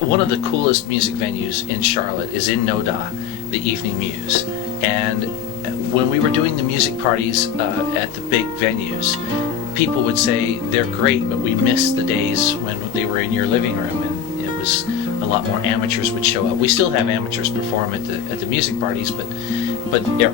One of the coolest music venues in Charlotte is in NoDa, the Evening Muse. And when we were doing the music parties at the big venues, people would say they're great, but we miss the days when they were in your living room and it was a lot more amateurs would show up. We still have amateurs perform at the music parties, but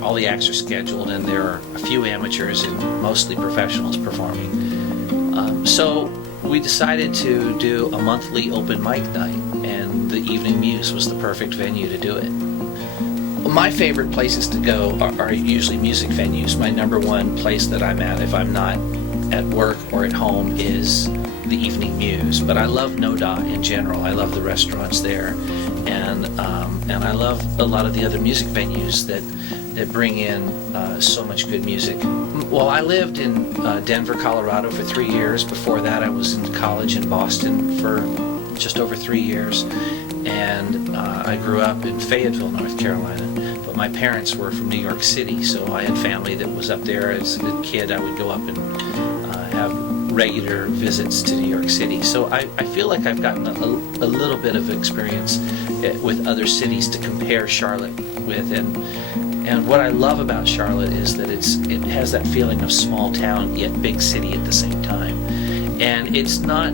all the acts are scheduled and there are a few amateurs and mostly professionals performing. So we decided to do a monthly open mic night, and the Evening Muse was the perfect venue to do it. My favorite places to go are usually music venues. My number one place that I'm at if I'm not at work or at home is the Evening Muse. But I love NoDa in general. I love the restaurants there, and I love a lot of the other music venues that bring in so much good music. Well, I lived in Denver, Colorado for 3 years. Before that, I was in college in Boston for just over 3 years, and I grew up in Fayetteville, North Carolina. But my parents were from New York City, so I had family that was up there. As a kid, I would go up and have regular visits to New York City. So I feel like I've gotten a little bit of experience with other cities to compare Charlotte with. And what I love about Charlotte is that it has that feeling of small town yet big city at the same time. And it's not,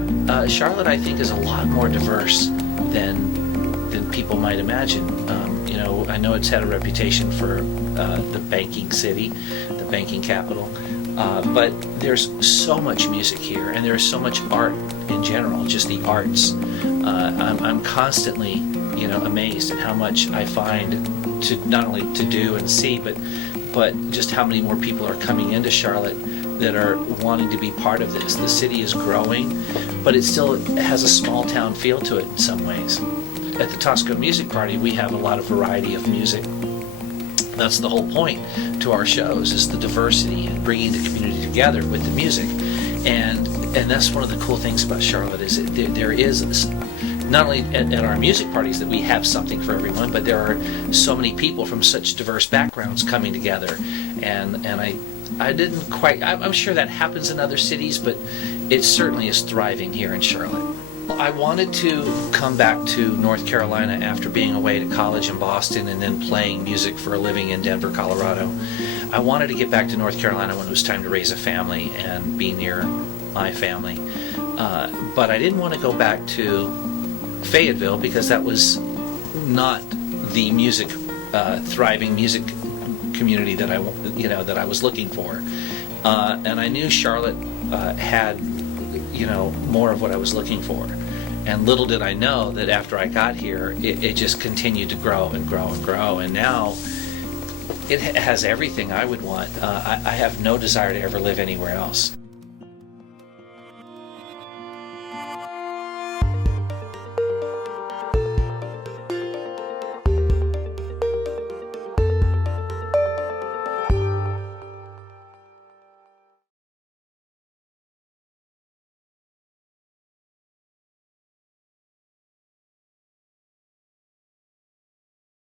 Charlotte I think is a lot more diverse than people might imagine. I know it's had a reputation for the banking city, the banking capital, but there's so much music here, and there's so much art in general, just the arts. I'm constantly, amazed at how much I find to not only to do and see, but just how many more people are coming into Charlotte that are wanting to be part of this. The city is growing, but it still has a small town feel to it in some ways. At the Tosco Music Party, we have a lot of variety of music. That's the whole point to our shows, is the diversity and bringing the community together with the music. And that's one of the cool things about Charlotte, is there is not only at our music parties that we have something for everyone, but there are so many people from such diverse backgrounds coming together. And I didn't quite, I'm sure that happens in other cities, but it certainly is thriving here in Charlotte. I wanted to come back to North Carolina after being away to college in Boston and then playing music for a living in Denver, Colorado. I wanted to get back to North Carolina when it was time to raise a family and be near my family. But I didn't want to go back to Fayetteville because that was not the thriving music community that I was looking for. And I knew Charlotte had more of what I was looking for. And little did I know that after I got here, it just continued to grow and grow and grow. And now it has everything I would want. I have no desire to ever live anywhere else.